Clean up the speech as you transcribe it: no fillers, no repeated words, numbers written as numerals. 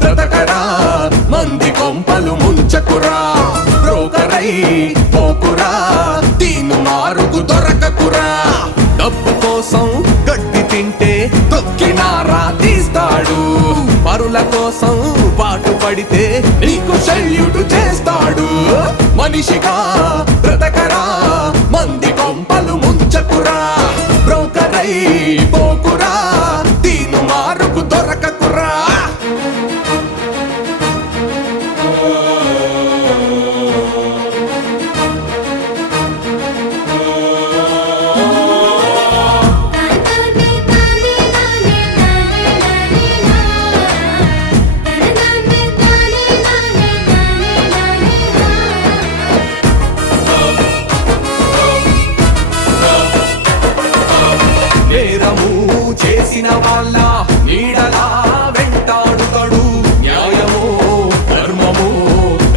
బ్రతకరా మంది కొంపలు ముంచకురా బ్రోకరై పోకురా దీను మారుకు దొరకకురా డబ్బు కోసం గడ్డి తింటే తొక్కినారా తీస్తాడు పరుల కోసం పాటు పడితే నీకు సెల్యూట్ చేస్తాడు మనిషిగా బ్రతకరా మంది కొంపలు ముంచకురా బ్రోకరై పోకురా దీను మారుకు దొరకకురా నేరము చేసిన వాళ్ళ నీడ